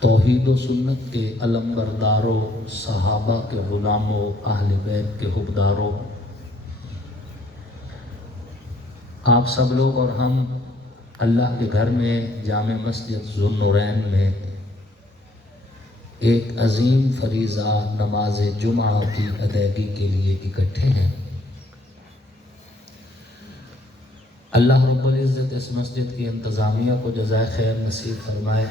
توحید و سنت کے علمبرداروں، صحابہ کے غلاموں، اہل بیت کے حبداروں، آپ سب لوگ اور ہم اللہ کے گھر میں جامع مسجد ذو النورین میں ایک عظیم فریضہ نماز جمعہ کی ادائیگی کے لیے اکٹھے ہیں۔ اللہ رب العزت اس مسجد کی انتظامیہ کو جزائے خیر نصیب فرمائے،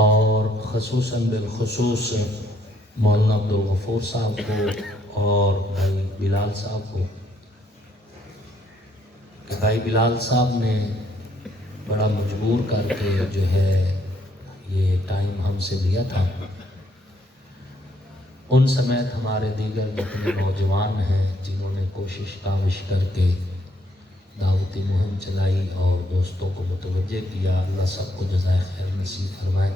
اور خصوصاً بالخصوص مولانا عبدالغفور صاحب کو اور بھائی بلال صاحب کو، کہ بھائی بلال صاحب نے بڑا مجبور کر کے جو ہے یہ ٹائم ہم سے لیا تھا۔ ان سمیت ہمارے دیگر جتنے نوجوان ہیں جنہوں نے کوشش کاوش کر کے دعوتی مہم چلائی اور دوستوں کو متوجہ کیا، اللہ سب کو جزائے خیر نصیب فرمائے۔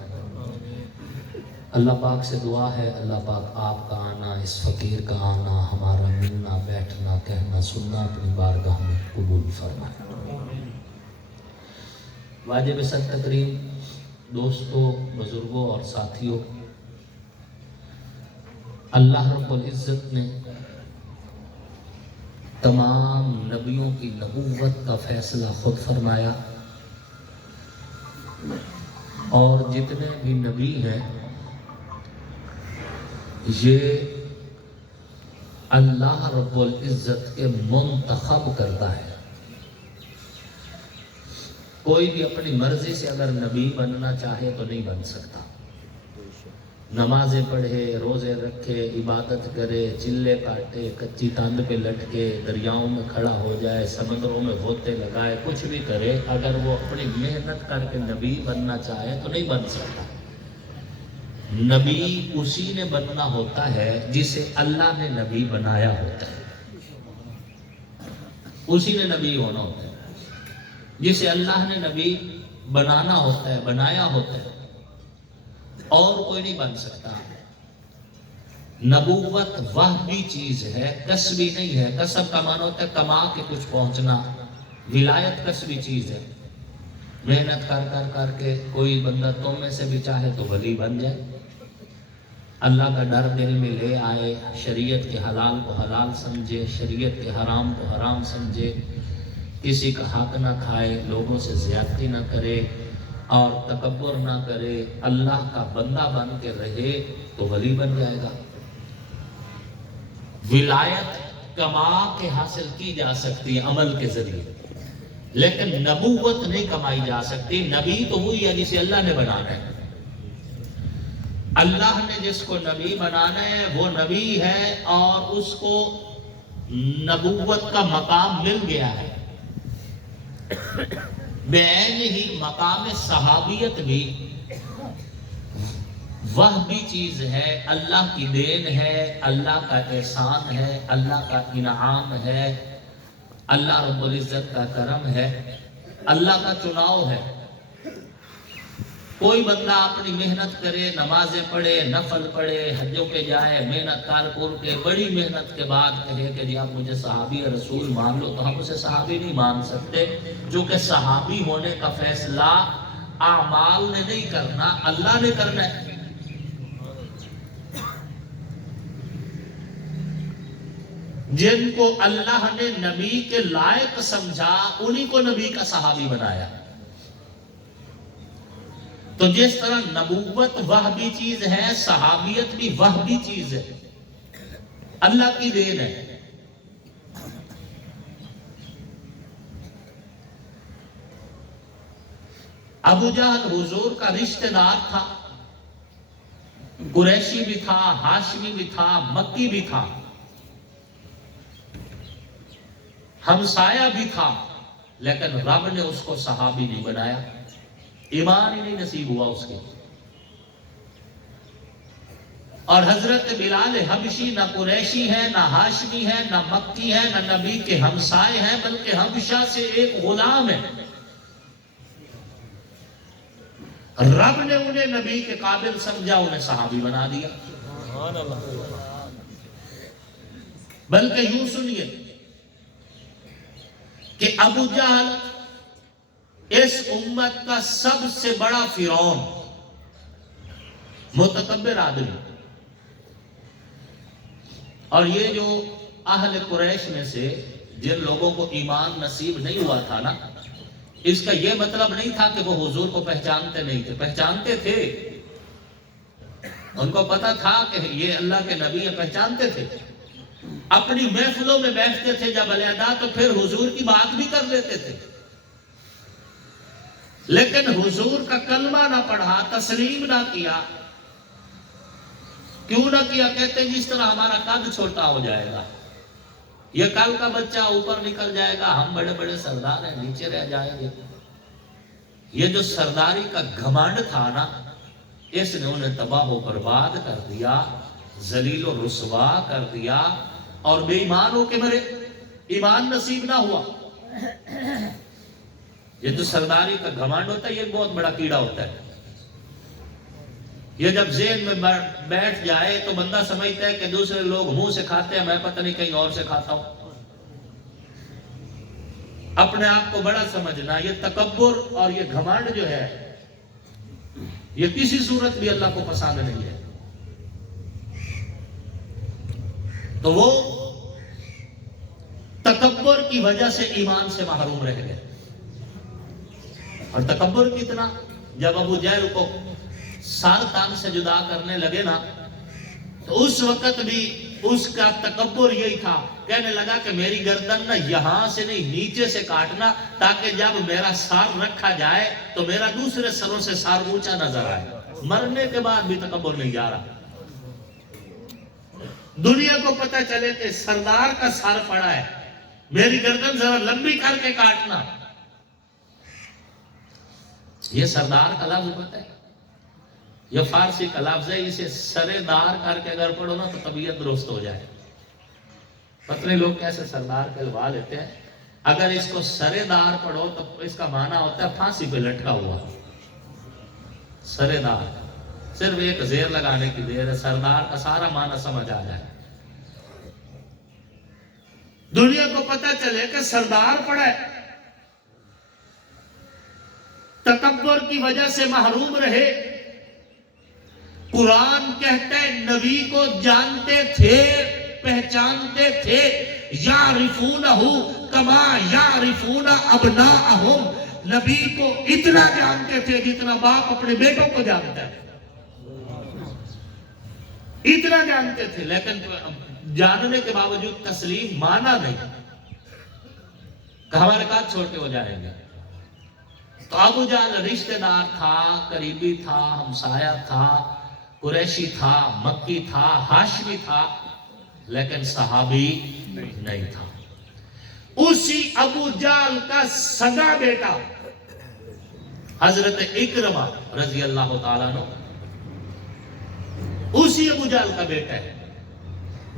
اللہ پاک سے دعا ہے، اللہ پاک آپ کا آنا، اس فقیر کا آنا، ہمارا ملنا بیٹھنا کہنا سننا اپنی بارگاہ میں قبول فرمائے۔ واجب سر تقریم دوستوں، بزرگوں اور ساتھیوں، اللہ رب العزت نے تمام نبیوں کی نبوت کا فیصلہ خود فرمایا، اور جتنے بھی نبی ہیں یہ اللہ رب العزت کے منتخب کرتا ہے۔ کوئی بھی اپنی مرضی سے اگر نبی بننا چاہے تو نہیں بن سکتا۔ نمازیں پڑھے، روزے رکھے، عبادت کرے، چلے کاٹے، کچی تاند پہ لٹکے، دریاؤں میں کھڑا ہو جائے، سمندروں میں غوطے لگائے، کچھ بھی کرے، اگر وہ اپنی محنت کر کے نبی بننا چاہے تو نہیں بن سکتا۔ نبی اسی نے بننا ہوتا ہے جسے اللہ نے نبی بنایا ہوتا ہے، اسی نے نبی ہونا ہوتا ہے۔ جسے اللہ نے نبی بنانا ہوتا ہے، بنایا ہوتا ہے، اور کوئی نہیں بن سکتا۔ نبوت وہبی چیز ہے، کسبی نہیں ہے۔ کسب کا معنی ہوتا ہے کما کے کچھ پہنچنا، ولایت کسبی چیز ہے۔ محنت کر کر کر کے کوئی بندہ تم میں سے بھی چاہے تو ولی بن جائے، اللہ کا ڈر دل میں لے آئے، شریعت کے حلال کو حلال سمجھے، شریعت کے حرام کو حرام سمجھے، کسی کا حق نہ کھائے، لوگوں سے زیادتی نہ کرے اور تکبر نہ کرے، اللہ کا بندہ بن کے رہے تو ولی بن جائے گا۔ ولایت کما کے حاصل کی جا سکتی ہے عمل کے ذریعے، لیکن نبوت نہیں کمائی جا سکتی۔ نبی تو وہی ہے جسے اللہ نے بنانا ہے۔ اللہ نے جس کو نبی بنانا ہے وہ نبی ہے، اور اس کو نبوت کا مقام مل گیا ہے۔ بعین ہی مقام صحابیت بھی وہ بھی چیز ہے، اللہ کی دین ہے، اللہ کا احسان ہے، اللہ کا انعام ہے، اللہ رب العزت کا کرم ہے، اللہ کا چناؤ ہے۔ کوئی بندہ اپنی محنت کرے، نمازیں پڑھے، نفل پڑھے، حجوں پہ جائے، محنت کار کے بڑی محنت کے بعد کہے کہ جی آپ مجھے صحابی رسول مان لو، تو ہم اسے صحابی نہیں مان سکتے، کیونکہ صحابی ہونے کا فیصلہ اعمال نے نہیں کرنا، اللہ نے کرنا ہے۔ جن کو اللہ نے نبی کے لائق سمجھا انہی کو نبی کا صحابی بنایا۔ تو جس طرح نبوت وہبی چیز ہے، صحابیت بھی وہبی چیز ہے، اللہ کی دین ہے۔ ابو جہل حضور کا رشتہ دار تھا، قریشی بھی تھا، ہاشمی بھی تھا، مکی بھی تھا، ہمسایہ بھی تھا، لیکن رب نے اس کو صحابی نہیں بنایا، ایمان ہی نہیں نصیب ہوا اس کے۔ اور حضرت بلال حبشی نہ قریشی ہے، نہ ہاشمی ہے، نہ مکی ہے، نہ نبی کے ہمسائے ہیں، بلکہ حبشہ سے ایک غلام ہے۔ رب نے انہیں نبی کے قابل سمجھا، انہیں صحابی بنا دیا۔ بلکہ یوں سنیے کہ ابو جہل اس امت کا سب سے بڑا فرعون، متکبر آدمی. اور یہ جو اہل قریش میں سے جن لوگوں کو ایمان نصیب نہیں ہوا تھا نا، اس کا یہ مطلب نہیں تھا کہ وہ حضور کو پہچانتے نہیں تھے، پہچانتے تھے. ان کو پتا تھا کہ یہ اللہ کے نبی ہیں، پہچانتے تھے. اپنی محفلوں میں بیٹھتے تھے جب علیحدہ تو پھر حضور کی بات بھی کر لیتے تھے، لیکن حضور کا کلمہ نہ پڑھا، تسلیم نہ کیا. کیوں نہ کیا؟ کہتے ہیں جس طرح ہمارا قد چھوٹا ہو جائے گا، یہ کل کا بچہ اوپر نکل جائے گا، ہم بڑے بڑے سردار ہیں، نیچے رہ جائیں گے. یہ جو سرداری کا گھمنڈ تھا نا، اس نے انہیں تباہ و برباد کر دیا، ذلیل و رسوا کر دیا، اور بے ایمان ہو کے مرے، ایمان نصیب نہ ہوا. یہ جو سرداری کا گھمنڈ ہوتا ہے، یہ بہت بڑا کیڑا ہوتا ہے. یہ جب ذہن میں بیٹھ جائے تو بندہ سمجھتا ہے کہ دوسرے لوگ منہ سے کھاتے ہیں، میں پتہ نہیں کہیں اور سے کھاتا ہوں. اپنے آپ کو بڑا سمجھنا، یہ تکبر اور یہ گھمنڈ جو ہے، یہ کسی صورت بھی اللہ کو پسند نہیں ہے. تو وہ تکبر کی وجہ سے ایمان سے محروم رہ گئے. اور تکبر کتنا، جب ابو جہل کو سال تان سے جدا کرنے لگے نا، تو اس وقت بھی اس کا تکبر یہی تھا. کہنے لگا کہ میری گردن نہ یہاں سے نہیں نیچے سے کاٹنا، تاکہ جب میرا سار رکھا جائے تو میرا دوسرے سروں سے سار اونچا نظر آئے. مرنے کے بعد بھی تکبر نہیں جا رہا. دنیا کو پتہ چلے کہ سردار کا سار پڑا ہے، میری گردن ذرا لمبی کر کے کاٹنا. یہ سردار کا لفظ پتہ ہے، یہ فارسی کا لفظ ہے. اسے سرے دار کر کے اگر پڑھو نا تو طبیعت درست ہو جائے. پتہ نہیں لوگ کیسے سردار کہلوا لیتے ہیں. اگر اس کو سرے دار پڑھو تو اس کا معنی ہوتا ہے پھانسی پہ لٹکا ہوا. سرے دار صرف ایک زیر لگانے کی دیر ہے، سردار کا سارا معنی سمجھ آ جائے. دنیا کو پتہ چلے کہ سردار پڑا ہے، تکبر کی وجہ سے محروم رہے. قرآن کہتا ہے نبی کو جانتے تھے، پہچانتے تھے. یعرفونہ کما یعرفون ابناءہم، نبی کو اتنا جانتے تھے جتنا باپ اپنے بیٹوں کو جانتا ہے. اتنا جانتے تھے، لیکن جاننے کے باوجود تسلیم مانا نہیں کہ ہمارے کہاں چھوٹے ہو جائیں گے. تو ابو جہل رشتہ دار تھا، قریبی تھا، ہمسایہ تھا، قریشی تھا، مکی تھا، ہاشمی تھا، لیکن صحابی نہیں تھا. اسی ابو جہل کا سگا بیٹا حضرت اکرمہ رضی اللہ تعالیٰ عنہ، اسی ابو جہل کا بیٹا ہے.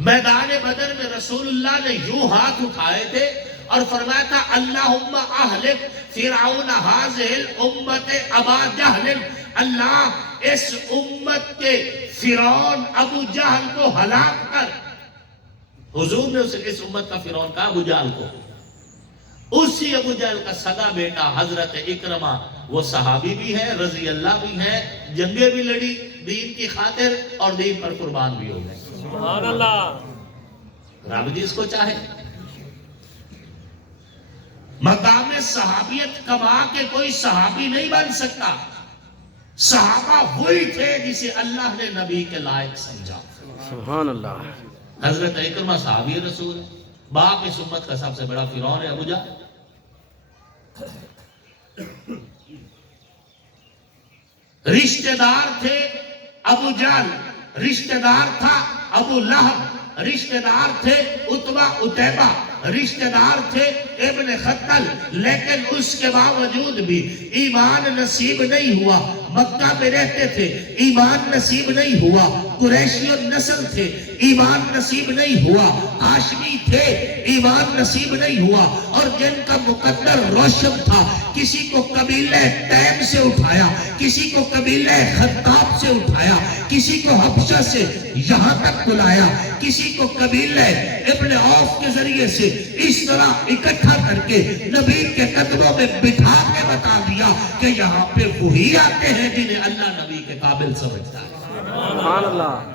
میدان بدر میں رسول اللہ نے یوں ہاتھ اٹھائے تھے اور فرمایا تھا اللہم اہلک فرعون ھذہ الامت ابا جہل، اللہ اس امت کے فرعون ابو جہل کو ہلاک کر. حضور نے اس امت کا فرعون کہا ابو جہل کو. اسی ابو جہل کا سگا بیٹا حضرت اکرمہ، وہ صحابی بھی ہے، رضی اللہ بھی ہے، جنگیں بھی لڑی دین کی خاطر اور دین پر قربان بھی ہو گئے. سبحان اللہ. رب جی اس کو چاہے. مقام صحابیت کما کے کوئی صحابی نہیں بن سکتا. صحابہ وہی تھے جسے اللہ نے نبی کے لائق سمجھا. سبحان اللہ. حضرت اکرمہ صحابی رسول ہے، باپ اس امت کا سب سے بڑا فرعون ہے ابو جہل. رشتہ دار تھے ابو جہل، رشتہ دار تھا ابو لہب، رشتہ دار تھے عتبہ عتیبہ، رشتہ دار تھے ابن خطل، لیکن اس کے باوجود بھی ایمان نصیب نہیں ہوا. مکہ میں رہتے تھے، ایمان نصیب نہیں ہوا، قریشی نسل تھے، ایمان نصیب نہیں ہوا، ہاشمی تھے، ایمان نصیب نہیں ہوا، اور جن کا مقدر روشن تھا، کسی کو قبیلہ تیم سے اٹھایا، کسی کو قبیلہ خطاب سے اٹھایا، کسی کو حبشہ سے یہاں تک بلایا، کسی کو قبیلہ ابن عوف کے ذریعے سے اس طرح اکٹھا کر کے نبی کے قدموں میں بٹھا کے بتا دیا کہ یہاں پہ وہی آتے ہیں جنہیں اللہ نبی کے قابل سمجھتا ہے۔ سبحان اللہ۔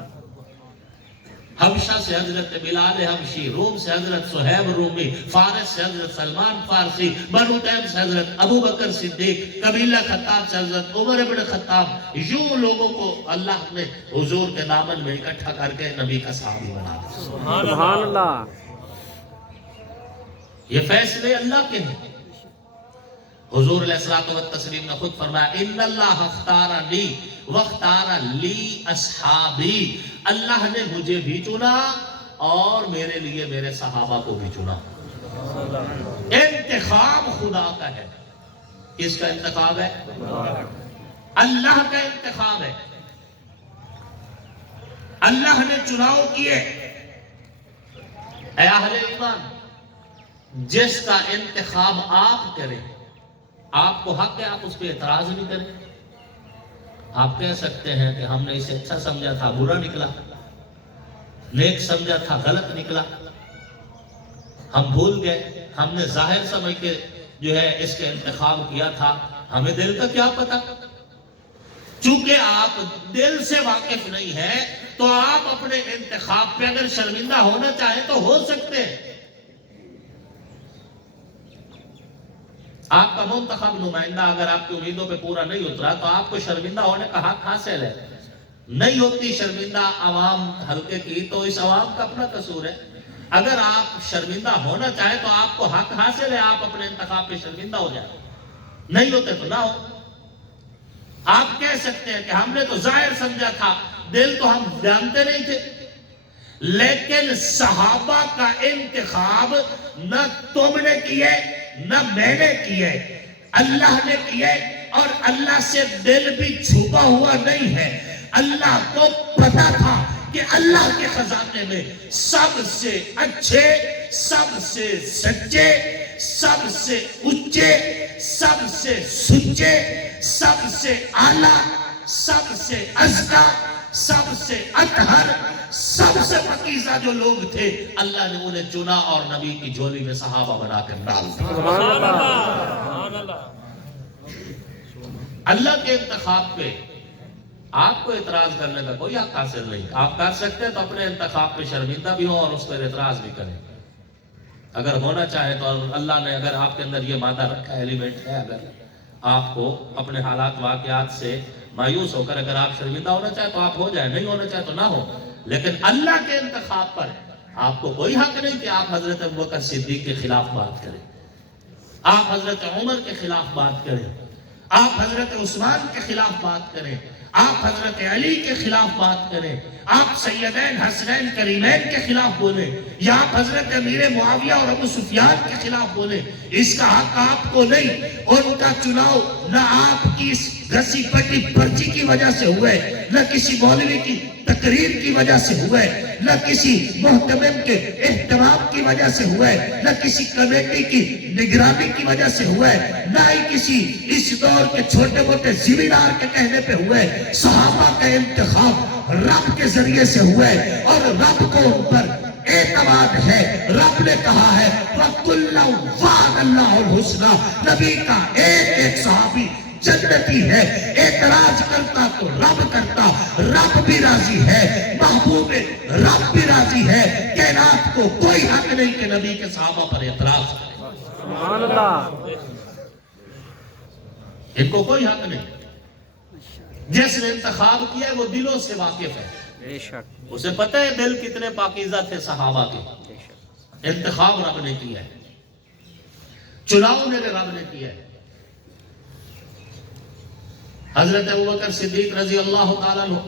حبشہ سے حضرت بلال حبشی، روم سے حضرت صہیب رومی، فارس سے حضرت سلمان فارسی، بنو تیم سے حضرت ابو بکر صدیق، قبیلہ خطاب سے حضرت عمر ابن خطاب، یوں لوگوں کو اللہ نے حضور کے دامن میں اکٹھا کر کے نبی کا صحابی بنا دیا۔ سبحان اللہ۔ یہ فیصلے اللہ کے ہیں۔ حضور علیہ الصلوۃ والتسلیم نے خود فرمایا ان اللہ اختارنی واختار لی اصحابی، اللہ نے مجھے بھی چنا اور میرے لیے میرے صحابہ کو بھی چنا۔ انتخاب خدا کا ہے۔ کس کا انتخاب ہے؟ اللہ کا انتخاب ہے۔ اللہ نے چناؤ کیے۔ اے اہل ایمان، جس کا انتخاب آپ کریں، آپ کو حق ہے آپ اس پہ اعتراض نہیں کریں۔ آپ کہہ سکتے ہیں کہ ہم نے اسے اچھا سمجھا تھا برا نکلا، نیک سمجھا تھا غلط نکلا، ہم بھول گئے، ہم نے ظاہر سمجھ کے جو ہے اس کے انتخاب کیا تھا، ہمیں دل کا کیا پتا۔ چونکہ آپ دل سے واقف نہیں ہیں تو آپ اپنے انتخاب پہ اگر شرمندہ ہونا چاہیں تو ہو سکتے ہیں۔ آپ کا منتخب نمائندہ اگر آپ کی امیدوں پہ پورا نہیں اترا تو آپ کو شرمندہ ہونے کا حق حاصل ہے۔ نہیں ہوتی شرمندہ عوام حلقے کی تو اس عوام کا اپنا قصور ہے۔ اگر آپ شرمندہ ہونا چاہیں تو آپ کو حق حاصل ہے، آپ اپنے انتخاب پہ شرمندہ ہو جائیں، نہیں ہوتے تو نہ ہو۔ آپ کہہ سکتے ہیں کہ ہم نے تو ظاہر سمجھا تھا، دل تو ہم جانتے نہیں تھے، لیکن صحابہ کا انتخاب نہ تم نے کیے نہ میں نے کیے، اللہ نے کیے، اور اللہ سے دل بھی چھپا ہوا نہیں ہے۔ اللہ کو پتا تھا کہ اللہ کے خزانے میں سب سے اچھے، سب سے سچے، سب سے اونچے، سب سے سچے، سب سے اعلیٰ، سب سے ازکیٰ، سب سے اطہر، سب سے پاکیزہ جو لوگ تھے اللہ نے انہیں چنا اور نبی کی جھولی میں صحابہ بنا کر ڈال دیا۔ سبحان اللہ۔ اللہ کے انتخاب پہ آپ کو اعتراض کرنے کا کوئی حق حاصل نہیں۔ آپ کر سکتے تو اپنے انتخاب پہ شرمندہ بھی ہوں اور اس پر اعتراض بھی کریں۔ اگر ہونا چاہے تو اللہ نے اگر آپ کے اندر یہ مادہ رکھا ایلیمنٹ ہے، اگر آپ کو اپنے حالات واقعات سے مایوس ہو کر اگر آپ شرمندہ ہونا چاہے تو آپ ہو جائیں، نہیں ہونا چاہے تو نہ ہو، لیکن اللہ کے انتخاب پر آپ کو کوئی حق نہیں کہ آپ حضرت ابوبکر صدیق کے خلاف بات کریں، آپ حضرت عمر کے خلاف بات کریں، آپ حضرت عثمان کے خلاف بات کریں، آپ حضرت علی کے خلاف بات کریں، آپ سیدین حسنین کریمین کے خلاف بولیں، یا آپ حضرت امیر معاویہ اور ابو سفیان کے خلاف بولیں۔ اس کا حق آپ کو نہیں۔ ان کا چناؤ نہ آپ کی اس گھسی پٹی پرچی کی وجہ سے ہوئے، نہ کسی مولوی کی تقریر کی وجہ سے ہوئے، نہ کسی محتمم کے اہتمام کی وجہ سے ہوئے، نہ کسی کمیٹی کی نگرانی کی وجہ سے ہوئے، نہ ہی کسی اس دور کے چھوٹے موٹے زمیندار کے کہنے پہ ہوئے۔ صحابہ کا انتخاب رب کے ذریعے سے ہوئے اور رب کو ان پر اعتماد ہے۔ رب نے کہا ہے وَكُلًّا وَعَدَ اللَّهُ الْحُسْنَى، نبی کا ایک ایک صحابی جنتی ہے۔ اعتراض کرتا تو رب کرتا، رب بھی راضی ہے، محبوب رب بھی راضی ہے۔ کائنات کو کوئی حق نہیں کہ نبی کے صحابہ پر اعتراض کرے، سبحان اللہ۔ ان کو کوئی حق نہیں۔ جس نے انتخاب کیا ہے وہ دلوں سے واقف ہے، بے شک، اسے پتہ ہے دل کتنے پاکیزہ تھے صحابہ کے۔ بے شک۔ انتخاب رب نے کیا ہے، چناؤ میرے رب نے کیا ہے۔ حضرت ابوبکر صدیق رضی اللہ تعالیٰ عنہ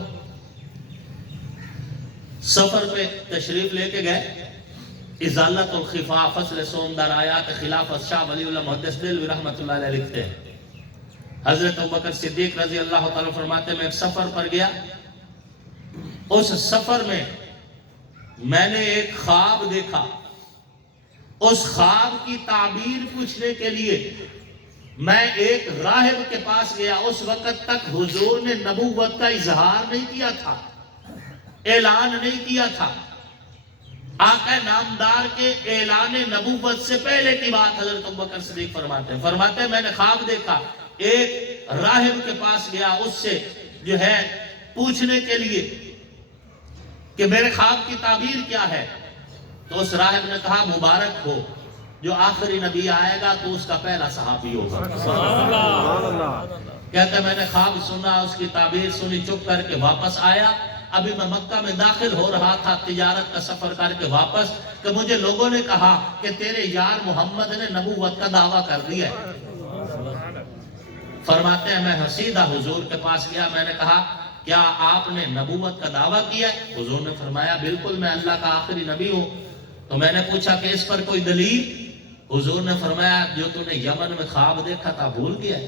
سفر پہ تشریف لے کے گئے۔ ازالت الخفا فصل سوم در آیات خلافت شاہ ولی اللہ محدث دلوی رحمت اللہ علیہ لکھتے ہیں حضرت ابوبکر صدیق رضی اللہ تعالیٰ فرماتے ہیں میں ایک سفر پر گیا، اس سفر میں میں نے ایک خواب دیکھا، اس خواب کی تعبیر پوچھنے کے لیے میں ایک راہب کے پاس گیا۔ اس وقت تک حضور نے نبوت کا اظہار نہیں کیا تھا، اعلان نہیں کیا تھا۔ آقا نامدار کے اعلان نبوت سے پہلے کی بات حضرت ابوبکر صدیق فرماتے ہیں میں نے خواب دیکھا، ایک راہب کے پاس گیا اس سے جو ہے پوچھنے کے لیے کہ میرے خواب کی تعبیر کیا ہے، تو اس راہب نے کہا مبارک ہو، جو آخری نبی آئے گا تو اس کا پہلا صحابی ہوگا۔ کہتا ہے میں نے خواب سنا، اس کی تعبیر سنی، چپ کر کے واپس آیا۔ ابھی میں مکہ میں داخل ہو رہا تھا تجارت کا سفر کر کے واپس، کہ مجھے لوگوں نے کہا کہ تیرے یار محمد نے نبوت کا دعویٰ کر دیا ہے۔ فرماتے ہیں میں سیدھا حضور کے پاس گیا، میں نے کہا کیا آپ نے نبوت کا دعویٰ کیا ہے؟ حضور نے فرمایا بالکل میں اللہ کا آخری نبی ہوں۔ تو میں نے پوچھا کہ اس پر کوئی دلیل؟ حضور نے فرمایا جو تو نے یمن میں خواب دیکھا تھا بھول گیا ہے؟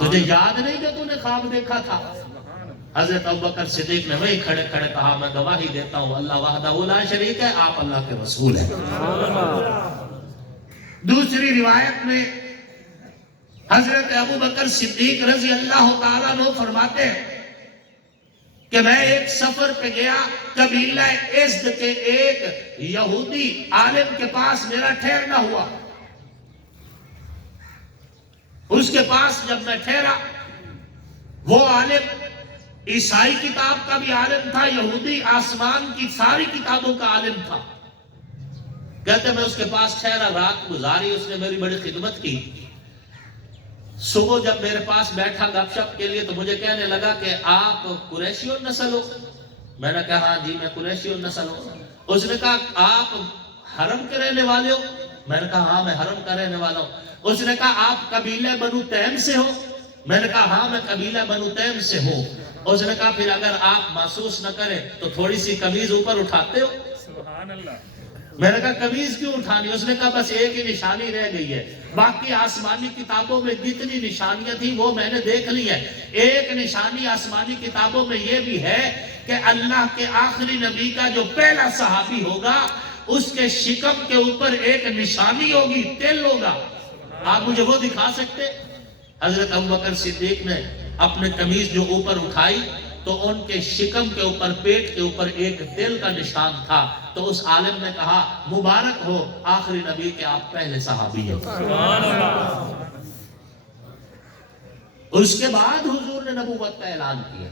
تجھے یاد نہیں کہ تو نے خواب دیکھا تھا؟ حضرت ابوبکر صدیق نے وہی کھڑے کھڑے کہا میں گواہی دیتا ہوں اللہ وحدہ لا شریک ہے، آپ اللہ کے رسول ہیں۔ دوسری روایت میں حضرت ابوبکر صدیق رضی اللہ تعالیٰ عنہ فرماتے ہیں کہ میں ایک سفر پہ گیا، قبیلہ ازد کے ایک یہودی عالم کے پاس میرا ٹھہرنا ہوا۔ اس کے پاس جب میں ٹھہرا، وہ عالم عیسائی کتاب کا بھی عالم تھا، یہودی آسمان کی ساری کتابوں کا عالم تھا۔ کہتے میں اس کے پاس ٹھہرا، رات گزاری، اس نے میری بڑی خدمت کی۔ صبح جب میرے پاس بیٹھا گپ شپ کے لیے تو مجھے کہنے لگا کہ آپ قریشی النسل ہو؟ میں نے کہا ہاں جی میں قریشی النسل ہوں۔ اس نے کہا آپ حرم کے رہنے والے ہو؟ میں نے کہا ہاں میں حرم کا رہنے والا ہوں۔ اس نے کہا آپ قبیلہ بنو تیم سے ہو؟ میں نے کہا ہاں میں قبیلہ بنو تیم سے ہوں۔ اس نے کہا پھر اگر آپ محسوس نہ کریں تو تھوڑی سی قمیض اوپر اٹھاتے ہو؟ سبحان اللہ۔ میں نے کہا قمیض کیوں اٹھانی؟ اس نے کہا بس ایک ہی نشانی رہ گئی ہے، باقی آسمانی کتابوں میں جتنی نشانیاں تھیں وہ میں نے دیکھ لی ہے۔ ایک نشانی آسمانی کتابوں میں یہ بھی ہے کہ اللہ کے آخری نبی کا جو پہلا صحابی ہوگا اس کے شکم کے اوپر ایک نشانی ہوگی، تل ہوگا۔ آپ مجھے وہ دکھا سکتے؟ حضرت ابوبکر صدیق نے اپنے قمیض جو اوپر اٹھائی تو ان کے شکم کے اوپر، پیٹ کے اوپر ایک تل کا نشان تھا۔ تو اس عالم نے کہا مبارک ہو آخری نبی کے آپ پہلے صحابی ہیں۔ اس کے بعد حضور نے نبوت کا اعلان کیا۔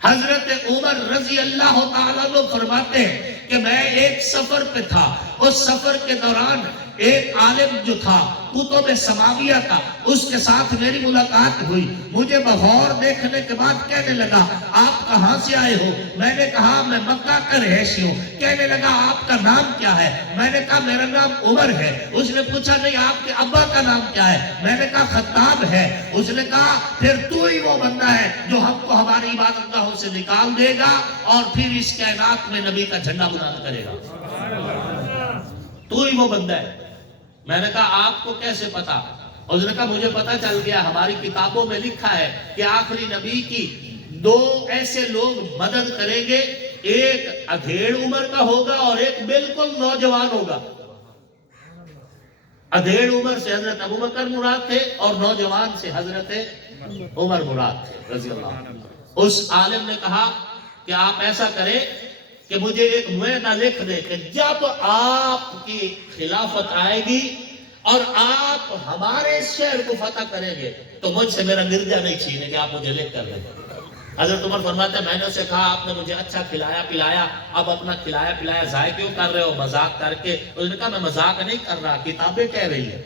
حضرت عمر رضی اللہ تعالیٰ عنہ فرماتے ہیں کہ میں ایک سفر پہ تھا، اس سفر کے دوران ایک عالم جو تھا کتب سماویہ کا، اس کے ساتھ میری ملاقات ہوئی۔ مجھے بغور دیکھنے کے بعد کہنے لگا آپ کہاں سے آئے ہو؟ میں نے کہا میں مکہ کا رہائشی ہوں۔ کہنے لگا آپ کا نام کیا ہے؟ میں نے کہا میرا نام عمر ہے۔ اس نے پوچھا نہیں آپ کے ابا کا نام کیا ہے؟ میں نے کہا خطاب ہے۔ اس نے کہا پھر تو ہی وہ بندہ ہے جو ہم کو ہماری عبادت گاہوں سے نکال دے گا اور پھر اس کائنات میں نبی کا جھنڈا بلند کرے گا۔ تو ہی وہ بندہ ہے۔ میں نے کہا آپ کو کیسے پتا؟ اس نے کہا مجھے پتا چل گیا، ہماری کتابوں میں لکھا ہے کہ آخری نبی کی دو ایسے لوگ مدد کریں گے، ایک ادھیڑ عمر کا ہوگا اور ایک بالکل نوجوان ہوگا۔ ادھیڑ عمر سے حضرت ابوبکر مراد تھے اور نوجوان سے حضرت عمر مراد تھے رضی اللہ عنہ۔ اس عالم نے کہا کہ آپ ایسا کریں کہ مجھے ایک معاہدہ لکھ دے کہ جب آپ کی خلافت آئے گی اور آپ ہمارے شہر کو فتح کریں گے تو مجھ سے میرا گرجا نہیں چھینے گے، آپ مجھے لکھ کر دیں۔ حضرت عمر فرماتے ہیں میں نے اسے کہا آپ نے مجھے اچھا کھلایا پلایا، اب اپنا کھلایا پلایا ضائع کیوں کر رہے ہو مذاق کر کے؟ اس نے کہا میں مذاق نہیں کر رہا، کتابیں کہہ رہی ہیں،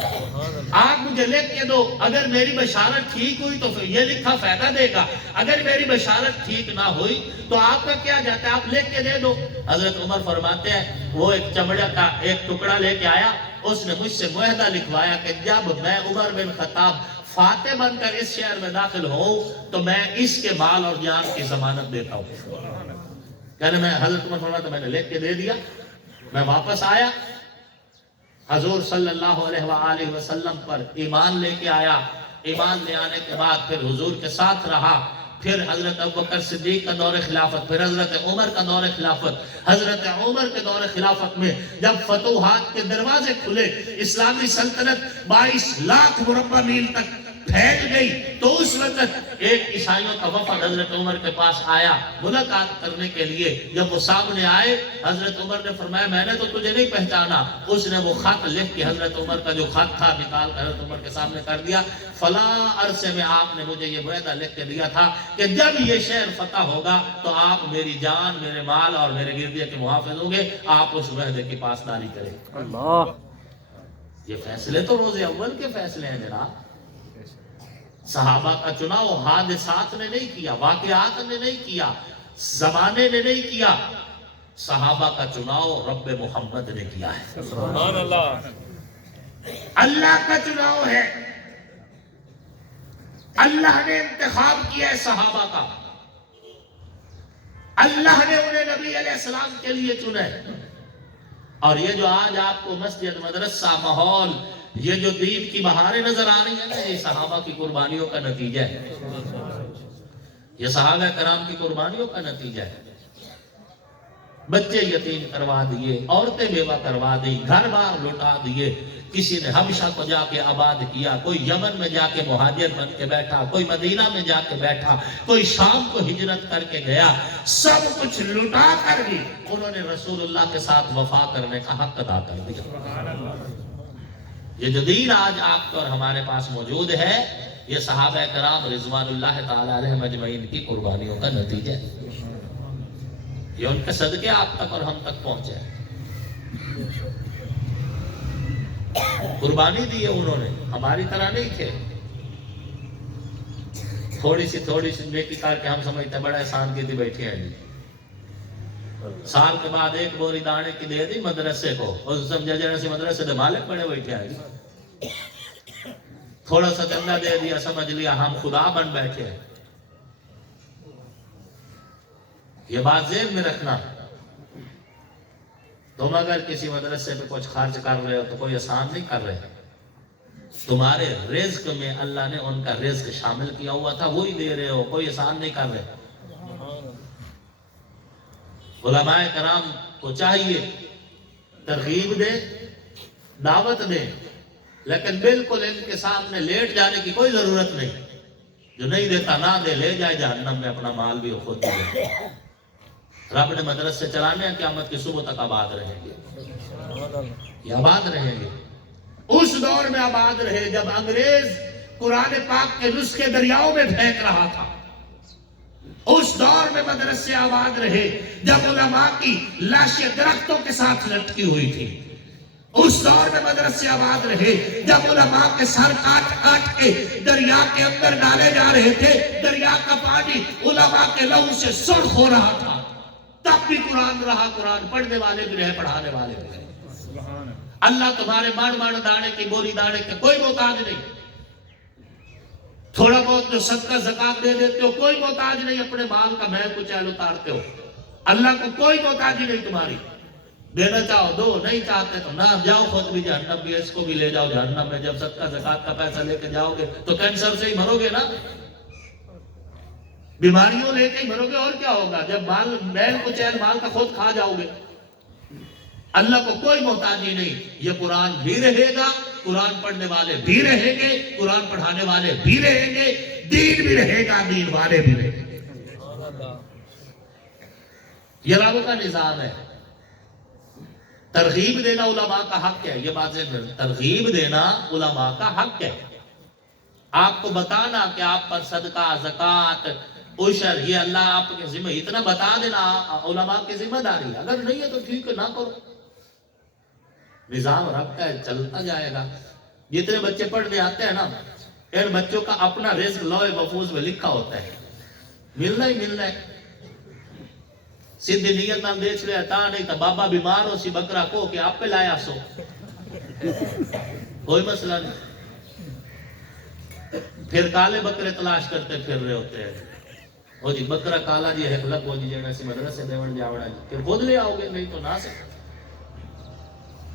آپ مجھے لکھ کے دو، اگر میری بشارت ٹھیک ہوئی تو پھر یہ لکھا فائدہ دے گا، اگر میری بشارت ٹھیک نہ ہوئی تو آپ کا کیا جاتا ہے، آپ لکھ کے دے دو۔ حضرت عمر فرماتے ہیں وہ ایک چمڑے کا ایک ٹکڑا لے کے آیا، اس نے مجھ سے معاہدہ لکھوایا کہ جب میں عمر بن خطاب فاتح بن کر اس شہر میں داخل ہوں تو میں اس کے مال اور جان کی ضمانت دیتا ہوں۔ یعنی میں حضرت عمر فرماتا میں نے لکھ کے دے دیا، میں واپس آیا، حضور صلی اللہ علیہ وآلہ وسلم پر ایمان لے کے آیا. ایمان لے آنے کے بعد پھر حضور کے ساتھ رہا. پھر حضرت ابوبکر صدیق کا دور خلافت, پھر حضرت عمر کا دور خلافت. حضرت عمر کے دور خلافت میں جب فتوحات کے دروازے کھلے, اسلامی سلطنت 22 لاکھ مربع میل تک پھیل گئی, تو اس وقت ایک عیسائیوں کا وفد حضرت عمر کے پاس آیا ملاقات کرنے کے لیے. جب وہ سامنے آئے, حضرت عمر نے فرمایا میں نے تو تجھے نہیں پہچانا. اس نے وہ خط لکھ کے حضرت عمر کا جو خط تھا نکال کر حضرت عمر کے سامنے کر دیا. فلاں عرصے میں آپ نے مجھے یہ معاہدہ لکھ کے دیا تھا کہ جب یہ شہر فتح ہوگا تو آپ میری جان, میرے مال اور میرے گردیہ کے محافظ ہوں گے, آپ اس معاہدے کی پاسداری کریں. اللہ. یہ فیصلے تو روز اول کے فیصلے ہیں جناب. صحابہ کا چناؤ حادثات نے نہیں کیا, واقعات نے نہیں کیا, زمانے نے نہیں کیا. صحابہ کا چناؤ رب محمد نے کیا ہے. سبحان اللہ. اللہ کا چناؤ ہے. اللہ نے انتخاب کیا ہے صحابہ کا. اللہ نے انہیں نبی علیہ السلام کے لیے چنا ہے. اور یہ جو آج آپ کو مسجد, مدرسہ, ماحول, یہ جو دین کی بہاریں نظر آ رہی ہیں نا, یہ صحابہ کی قربانیوں کا نتیجہ ہے. یہ صحابہ کرام کی قربانیوں کا نتیجہ ہے. بچے یتیم کروا دیے, عورتیں بیوہ کروا دی, گھر بار لٹا دیے. کسی نے حبشہ کو جا کے آباد کیا, کوئی یمن میں جا کے مہاجر بن کے بیٹھا, کوئی مدینہ میں جا کے بیٹھا, کوئی شام کو ہجرت کر کے گیا. سب کچھ لٹا کر بھی انہوں نے رسول اللہ کے ساتھ وفا کرنے کا حق ادا کر دیا. یہ جو دین آج آپ اور ہمارے پاس موجود ہے, یہ صحابہ کرام رضوان اللہ تعالی علیہم اجمعین کی قربانیوں کا نتیجہ ہے. یہ ان کے صدقے آپ تک اور ہم تک پہنچے. قربانی دی ہے انہوں نے, ہماری طرح نہیں تھے. تھوڑی سی نیکی کر کے ہم سمجھتے بڑا احسان کی تھی بیٹھے ہیں جی. سال کے بعد ایک بوری دانے کی دے دی مدرسے کو, اور سمجھا جانا سی مدرسے دے مالک بڑے بیٹھے ہیں. تھوڑا سا چندہ دے دیا, سمجھ لیا ہم خدا بن بیٹھے ہیں. یہ بات ذہن میں رکھنا. تم اگر کسی مدرسے پہ کچھ خرچ کر رہے ہو تو کوئی احسان نہیں کر رہے. تمہارے رزق میں اللہ نے ان کا رزق شامل کیا ہوا تھا, وہی دے رہے ہو, کوئی احسان نہیں کر رہے. علماء کرام کو چاہیے ترغیب دے, دعوت دے, لیکن بالکل ان کے سامنے لیٹ جانے کی کوئی ضرورت نہیں. جو نہیں دیتا نہ دے, لے جائے جہنم میں, اپنا مال بھی خود دے. رب نے مدرسے چلانے ہیں, قیامت کی صبح تک آباد رہیں گے. یہ آباد رہیں گے. اس دور میں آباد رہے جب انگریز قرآن پاک کے نسخے دریاؤں میں پھینک رہا تھا. اس دور میں مدرسے آباد رہے جب علماء کی لاشیں درختوں کے ساتھ لٹکی ہوئی تھی. اس دور میں مدرسے آباد رہے جب علماء کے سر کاٹ کے دریا کے اندر ڈالے جا رہے تھے. دریا کا پانی علماء کے لہو سے سرخ ہو رہا تھا. تب بھی قرآن رہا. قرآن پڑھنے والے بھی رہے, پڑھانے والے بھی رہے. اللہ تمہارے مان دانے کی, بوری دانے کے کوئی محتاج نہیں. تھوڑا بہت جو صدقہ زکات دے دیتے ہو, کوئی محتاج نہیں. اپنے مال کا میں کچھ اتارتے ہو, اللہ کو کوئی محتاجی نہیں تمہاری. دینا چاہو دو, نہیں چاہتے تو نہ جاؤ, خود بھی جہنم بھی, اس کو بھی لے جاؤ جہنم میں. جب صدقہ زکات کا پیسہ لے کے جاؤ گے تو کینسر سے ہی مرو گے نا, بیماریوں لے کے ہی مرو گے. اور کیا ہوگا جب میل کچیل مال کا خود کھا جاؤ گے. اللہ کو کوئی محتاجی نہیں. یہ قرآن بھی رہے گا, قرآن پڑھنے والے بھی رہیں گے, قرآن پڑھانے والے بھی رہیں گے, دین بھی رہے گا, دین والے بھی رہیں گے. یہ رب کا نظام ہے. ترغیب دینا علماء کا حق ہے. یہ بات ہے, ترغیب دینا علماء کا حق ہے. آپ کو بتانا کہ آپ پر صدقہ, زکات, عشر, یہ اللہ آپ کے ذمہ, اتنا بتا دینا علماء کی ذمہ داری. اگر نہیں ہے تو ٹھیک ہے, نہ کرو. نظام رب کا ہے, چلتا جائے گا. جتنے بچے پڑھنے آتے ہیں نا, ان بچوں کا اپنا رزق لوح محفوظ میں لکھا ہوتا ہے. ملنا ہی ملنا ہے. سیدھی نیت نال دیکھ لیا تا نہیں تو بابا بیمار ہو سی بکرا کو کہ آپ پہ لایا سو, کوئی مسئلہ نہیں. پھر کالے بکرے تلاش کرتے پھر رہے ہوتے ہیں. وہ جی بکرا کالا جی ہے لگ ہو جی جینا سی مدرسے دیون جاوڑا جی, پھر خود لے آؤ گے, نہیں تو نہ سے.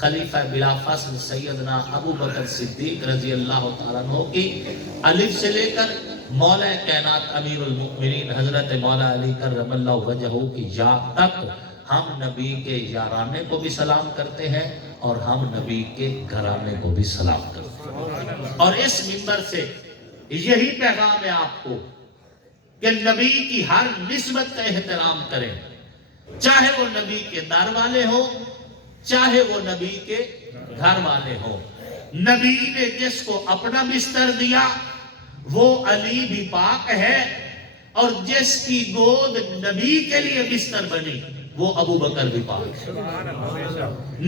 خلیفہ بلا فصل سیدنا ابو بکر صدیق رضی اللہ تعالیٰ عنہ کی الف سے لے کر مولا کائنات امیر المؤمنین حضرت مولا علی کرم اللہ وجہہ کی یا تک ہم نبی کے یارانے کو بھی سلام کرتے ہیں اور ہم نبی کے گھرانے کو بھی سلام کرتے ہیں. اور اس منبر سے یہی پیغام ہے آپ کو کہ نبی کی ہر نسبت کا احترام کریں، چاہے وہ نبی کے در والے ہوں، چاہے وہ نبی کے گھر والے ہوں. نبی نے جس کو اپنا بستر دیا وہ علی بھی پاک ہے، اور جس کی گود نبی کے لیے بستر بنی وہ ابو بکر بھی پاک ہے.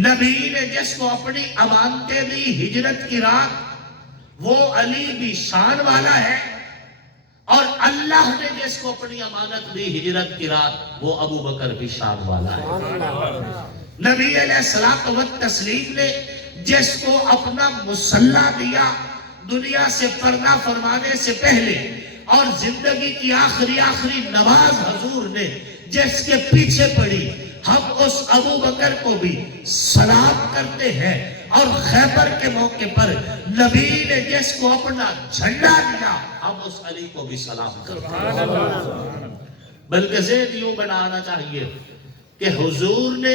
نبی نے جس کو اپنی امانتیں دی ہجرت کی رات وہ علی بھی شان والا ہے، اور اللہ نے جس کو اپنی امانت دی ہجرت کی رات وہ ابو بکر بھی شان والا ہے. نبی علیہ السلام و تسلیم نے جس کو اپنا مصلح دیا دنیا سے پردہ فرمانے سے پہلے، اور زندگی کی آخری نماز حضور نے جس کے پیچھے پڑی، ہم اس ابو بکر کو بھی سلام کرتے ہیں. اور خیبر کے موقع پر نبی نے جس کو اپنا جھنڈا دیا ہم اس علی کو بھی سلام کرتے ہیں. بلکہ زید یوں بنانا چاہیے کہ حضور نے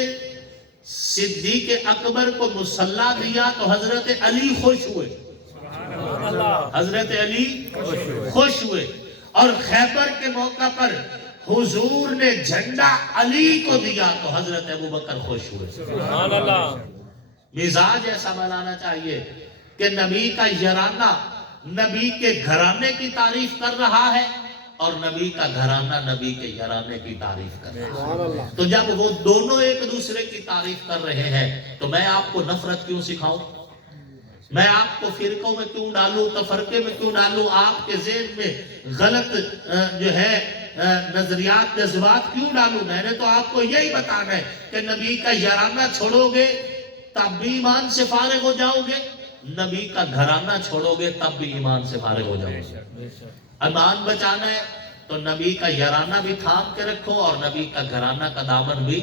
صدیق اکبر کو مصلح دیا تو حضرت علی خوش ہوئے، حضرت علی خوش ہوئے. اور خیبر کے موقع پر حضور نے جھنڈا علی کو دیا تو حضرت ابو بکر خوش ہوئے. مزاج ایسا بنانا چاہیے کہ نبی کا یارانہ نبی کے گھرانے کی تعریف کر رہا ہے اور نبی کا گھرانہ نبی کے یارانے کی تعریف کر رہا ہے. تو جب وہ دونوں ایک دوسرے کی تعریف کر رہے ہیں تو میں آپ کو نفرت کیوں سکھاؤں، میں آپ کو فرقوں میں کیوں ڈالوں، تفرقے میں کیوں ڈالوں، آپ کے ذہن میں غلط جو ہے نظریات جذبات کیوں ڈالوں. میں نے تو آپ کو یہی بتانا ہے کہ نبی کا یارانہ چھوڑو گے تب بھی ایمان سے فارغ ہو جاؤ گے، نبی کا گھرانہ چھوڑو گے تب بھی ایمان سے فارغ ہو جاؤ گے. ایمان بچانا ہے تو نبی کا یارانہ بھی تھام کے رکھو اور نبی کا گھرانہ کا دامن بھی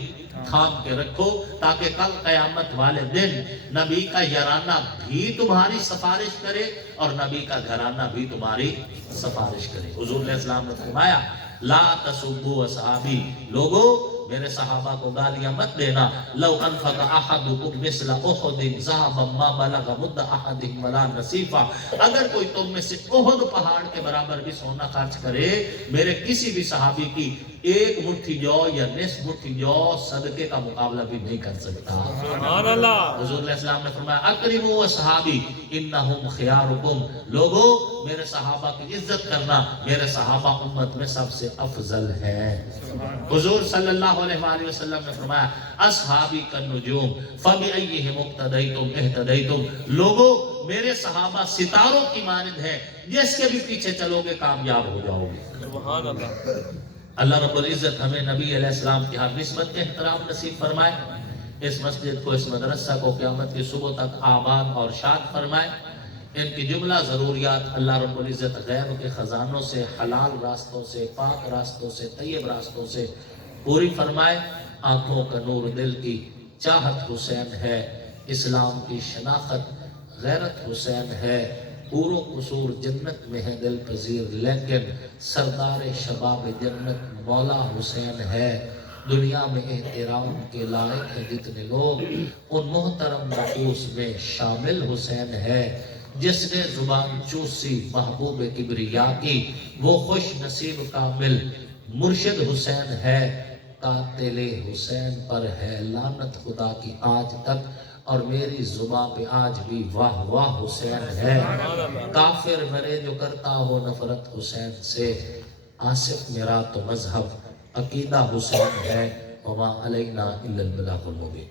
تھام کے رکھو، تاکہ کل قیامت والے دن نبی کا یارانہ بھی تمہاری سفارش کرے اور نبی کا گھرانہ بھی تمہاری سفارش کرے. حضور علیہ السلام نے فرمایا لا تسبوا اصحابی، لوگو میرے صحابہ کو گالیاں مت دینا. لو انفق احدکم مثل احد ذهبا ما بلغ مد احدهم ولا نصیفا، اگر کوئی تم میں سے احد پہاڑ کے برابر بھی سونا خرچ کرے میرے کسی بھی صحابی کی ایک مٹھی جو یا نصف مٹھی جو صدقے کا مقابلہ بھی نہیں کر سکتا. سبحان اللہ. حضور علیہ السلام نے فرمایا اکرموا اصحابی انہم خیارکم، لوگو میرے صحابہ کی عزت کرنا، میرے صحابہ امت میں سب سے افضل ہے. حضور صلی اللہ علیہ وآلہ وسلم نے فرمایا اصحابی کالنجوم فبأیہم اقتدیتم اہتدیتم، لوگو میرے صحابہ ستاروں کی مانند ہے، جس کے بھی پیچھے چلو گے کامیاب ہو جاؤ گے. سبحان اللہ. اللہ رب العزت ہمیں نبی علیہ السلام کی ہر نسبت کے احترام نصیب فرمائے. اس مسجد کو، اس مدرسہ کو قیامت کی صبح تک آباد اور شاد فرمائے. ان کی جملہ ضروریات اللہ رب العزت غیب کے خزانوں سے، حلال راستوں سے، پاک راستوں سے، طیب راستوں سے پوری فرمائے. آنکھوں کا نور دل کی چاہت حسین ہے، اسلام کی شناخت غیرت حسین ہے، پورو قصور جنت میں ہے دل پذیر، لیکن سردار شباب جنت مولا حسین ہے. دنیا میں احترام کے لائق ہیں جتنے لوگ، ان محترم نفوس میں شامل حسین ہے. جس نے زبان چوسی محبوب کبریا کی وہ خوش نصیب کامل مرشد حسین ہے. قاتل حسین پر ہے لعنت خدا کی آج تک، اور میری زبان پہ آج بھی واہ واہ حسین ہے. کافر مرے جو کرتا ہو نفرت حسین سے، آصف میرا تو مذہب عقیدہ حسین ہے. وما علینا الا البلاغ المبین.